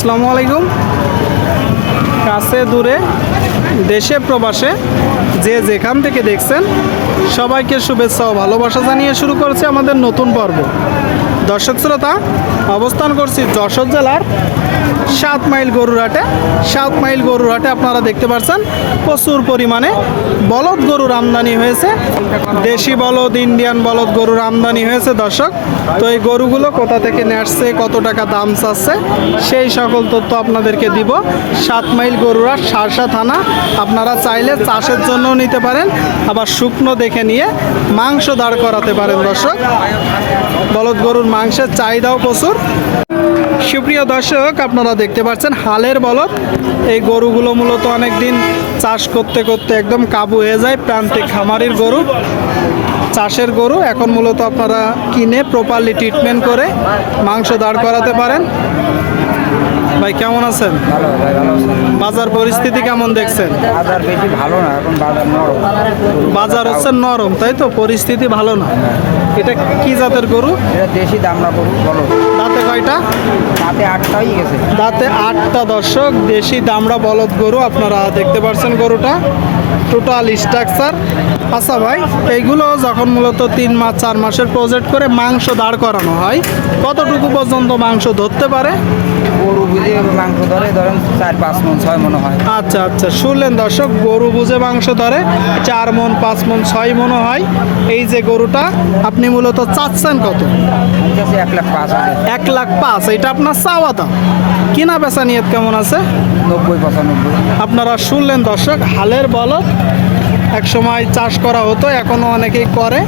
আসসালামু আলাইকুম। কাছে দূরে দেশে প্রবাসে যে যেখান থেকে দেখছেন সবাইকে শুভেচ্ছা ও ভালোবাসা জানিয়ে শুরু করেছে আমাদের নতুন পর্ব। দর্শক শ্রোতা, অবস্থান করছি যশোর জেলার 7 মাইল গরুরহাটে। 7 মাইল গরুরহাটে আপনারা দেখতে পাচ্ছেন প্রচুর পরিমাণে বলদ গরুর আমদানি হয়েছে। দেশি বলদ, ইন্ডিয়ান বলদ গরুর আমদানি হয়েছে দর্শক। তো এই গরুগুলো কোথা থেকে নিয়ে আসছে, কত টাকা দাম চাচ্ছে, সেই সকল তথ্য আপনাদেরকে দিব। 7 মাইল গরুরহাট, শার্শা থানা। আপনারা চাইলে চাষের জন্য নিতে পারেন, আবার শুকনো দেখে নিয়ে মাংস দাঁড় করাতে পারেন দর্শক। বলদ গরুর মাংসের চাহিদাও প্রচুর। সুপ্রিয় দর্শক, আপনারা দেখতে পাচ্ছেন হালের বলদ। এই গরুগুলো মূলত অনেক দিন চাষ করতে করতে একদম কাবু হয়ে যায়। প্রান্তিক খামারির গরু, চাষের গরু। এখন মূলত আপনারা কিনে প্রপারলি ট্রিটমেন্ট করে মাংস দাঁড় করাতে পারেন। ভাই কেমন আছেন? ভালো ভাই, ভালো আছেন? বাজার পরিস্থিতি কেমন দেখছেন? বাজার বেশি ভালো না, এখন বাজার নরম। বাজার হচ্ছে নরম, তাই তো? পরিস্থিতি ভালো না। এটা কি জাতের গরু? এটা দেশি দামরা গরু, বলো। দাঁতে কয়টা? তাতে 8টাই গেছে। দাঁতে 8টা দর্শক, দেশি দামড়া বলদ গরু। আপনারা দেখতে পাচ্ছেন গরুটা টোটাল স্ট্রাকচার। আচ্ছা ভাই, এইগুলো যখন মূলত 3 মাস 4 মাসের প্রজেক্ট করে মাংস দাঁড় করানো হয়, কতটুকু পর্যন্ত মাংস ধরতে পারে? গরু বুঝে মাংস ধরে ধরেন 4-5 মণ 6 মণ হয়। আচ্ছা আচ্ছা, শুনলেন দর্শক, গরু বুঝে মাংস ধরে 4 মণ 5 মণ 6 মণও হয়। এই যে গরুটা আপনি মূলত চাচ্ছেন কত? ঠিক আছে, 1,05,000। 1,05,000। এটা আপনার চাওয়া দাম। কিনা বেচা নিয়ত কেমন আছে? 90-95। আপনারা শুনলেন দর্শক, হালের বলদ এক সময় চাষ করা হতো, এখনও অনেকেই করে।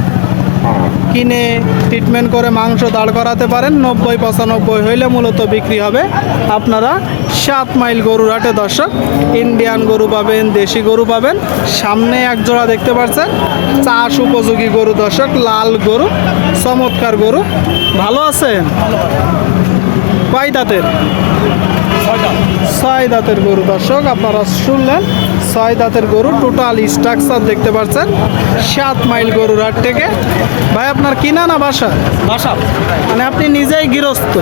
কিনে ট্রিটমেন্ট করে মাংস দাঁড় করাতে পারেন। 90-95 হইলে মূলত বিক্রি হবে। আপনারা 7 মাইল গরুরহাটে দর্শক ইন্ডিয়ান গরু পাবেন, দেশি গরু পাবেন। সামনে এক জোড়া দেখতে পাচ্ছেন চাষ উপযোগী গরু দর্শক, লাল গরু, চমৎকার গরু। ভালো আছেন? কয় দাঁতের? 6 দাঁতের গরু দর্শক, আপনারা শুনলেন। 6 দাঁতের গরু, টোটাল স্ট্রাকচার দেখতে পাচ্ছেন 7 মাইল গরুরহাট থেকে। ভাই আপনার কিনা না বাসা? বাসা। মানে আপনি নিজেই গৃহস্থ,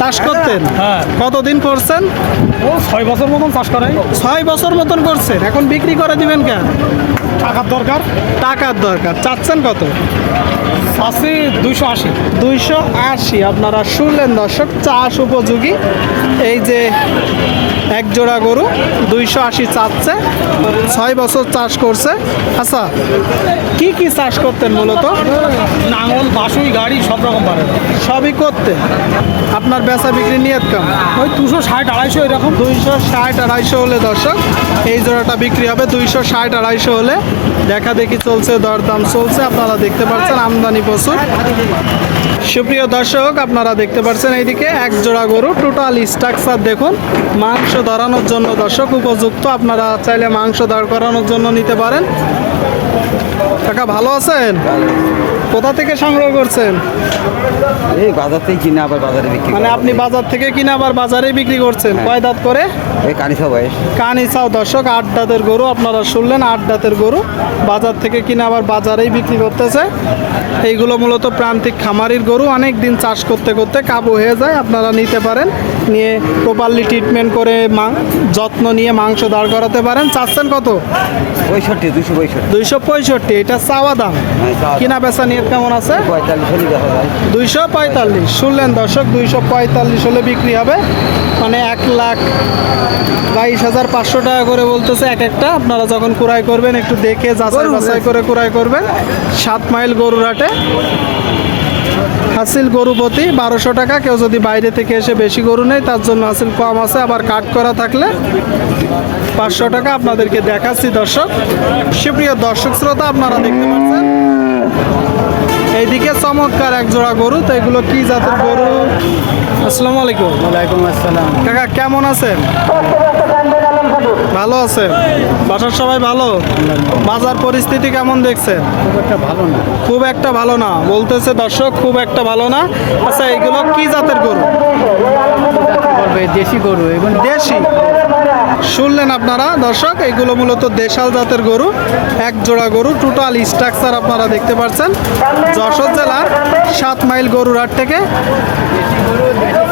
চাষ করতেন? হ্যাঁ। কতদিন করছেন? ও 6 বছর মতন চাষ করে। 6 বছর মতন করছেন। এখন বিক্রি করে দিবেন কেন? টাকার দরকার। টাকার দরকার। চাচ্ছেন কত? আছে 280। 280। আপনারা শুনলেন দর্শক, চাষ উপযোগী এই যে এক জোড়া গরু 280 চাচ্ছে। 6 বছর চাষ করছে। আচ্ছা, কি কি চাষ করতেন মূলত? নাঙল, বাসুই, গাড়ি সব রকম পারে। সবই করতেন। আপনার বেচা বিক্রি নিয়ত কেমন? ওই 260-250 এরকম। 260-250 হলে দর্শক এই জোড়াটা বিক্রি হবে। 260-250 হলে দেখা দেখি চলছে, দরদাম চলছে। আপনারা দেখতে পাচ্ছেন আমদানি প্রচুর। সুপ্রিয় দর্শক, আপনারা দেখতে পাচ্ছেন এইদিকে এক জোড়া গরু, টোটাল স্ট্রাকচার দেখুন। মাংস ধরানোর জন্য দর্শক উপযুক্ত। আপনারা চাইলে মাংস দাঁড় করানোর জন্য নিতে পারেন। কাকা ভালো আছেন? কোথা থেকে সংগ্রহ করছেন? এই বাজার থেকে কিনে আবার বাজারে বিক্রি মানে আপনি বাজার থেকে কিনে আবার বাজারে বিক্রি করছেন? কয় দাঁত করে? এই কানিসা বয়স। কানিসাও দর্শক 8 দাঁতের গরু। আপনারা শুনলেন, 8 দাঁতের গরু বাজার থেকে কিনে আবার বাজারেই বিক্রি করতেছে। এইগুলো মূলত প্রান্তিক খামারির গরু, অনেক দিন চাষ করতে করতে কাবু হয়ে যায়। আপনারা নিতে পারেন, নিয়ে প্রপারলি ট্রিটমেন্ট করে যত্ন নিয়ে মাংস দাঁড় করাতে পারেন। চাচ্ছেন কত? 265। 265। এটা চাওয়া দাম। কিনা বেচা নিয়ে কেমন আছে? 45 হলে দেখা যায়। 245। শুনলেন দর্শক, 245 হলে বিক্রি হবে। মানে 1,22,500 টাকা করে বলতেছে এক একটা। আপনারা যখন ক্রয় করবেন একটু দেখে যাচাই বাছাই করে ক্রয় করবেন। 7 মাইল গরুরহাটে হাসিল গরু প্রতি 1200 টাকা। কেউ যদি বাইরে থেকে এসে বেশি গরু নেই, তার জন্য হাসিল কম আছে। আবার কাট করা থাকলে 500 টাকা। আপনাদেরকে দেখাচ্ছি দর্শক। সুপ্রিয় দর্শক শ্রোতা, আপনারা দেখতে পাচ্ছেন এইদিকে চমৎকার এক জোড়া গরু। তো এগুলো কি জাতের গরু? আসসালামু আলাইকুম। ওয়ালাইকুম আসসালাম। কাকা কেমন আছেন? ভালো আছেন? বাসার সবাই ভালো? বাজার পরিস্থিতি কেমন দেখছেন? খুব একটা ভালো না। খুব একটা ভালো না বলতেছে দর্শক, খুব একটা ভালো না। আচ্ছা, এগুলো কি জাতের গরু? দেশি গরু, এবং দেশি। শুনলেন আপনারা দর্শক, এগুলো মূলত দেশাল জাতের গরু। এক জোড়া গরু, টোটাল স্ট্রাকচার আপনারা দেখতে পাচ্ছেন যশোর জেলার 7 মাইল গরুরহাট থেকে।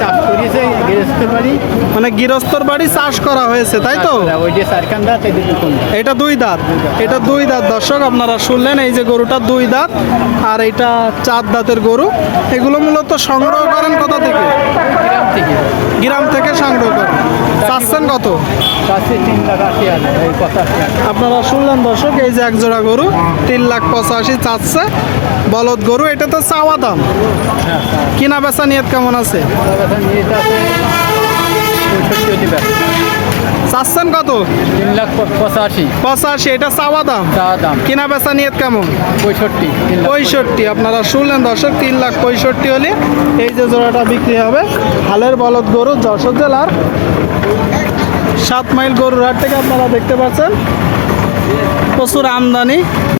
চাষ করিয়েছে গৃহস্থ বাড়ি। মানে গৃহস্থর বাড়ি চাষ করা হয়েছে তাই তো? ওই যে চারখানটা এটা দুই দাঁত, এটা দুই দাঁত দর্শক আপনারা শুনলেন। এই যে গরুটা দুই দাঁত আর এটা 4 দাঁতের গরু। এগুলো মূলত সংগ্রহ করেন কোথা থেকে? গ্রাম থেকে গ্রাম থেকে সংগ্রহ করেন। চাচ্ছেন কত? 3,80,000 এই 85 আপনারা শুনলেন দর্শক, এই যে এক জোড়া গরু 3,85,000 চাচ্ছে। বলদ গরু, এটা তো চাওয়া দাম। কিনা বেচা নিয়ত কেমন আছে? চাচ্ছেন কত? 3,85,000 85, এটা চাওয়া দাম। দাম কিনা বেচা নিয়ত কেমন? 65 65। আপনারা শুনলেন দর্শক, 3,65,000 হলে এই যে জোড়াটা বিক্রি হবে। হালের বলদ গরু, যশোর জেলার 7 মাইল গরুর হাট থেকে আপনারা দেখতে পাচ্ছেন প্রচুর আমদানি।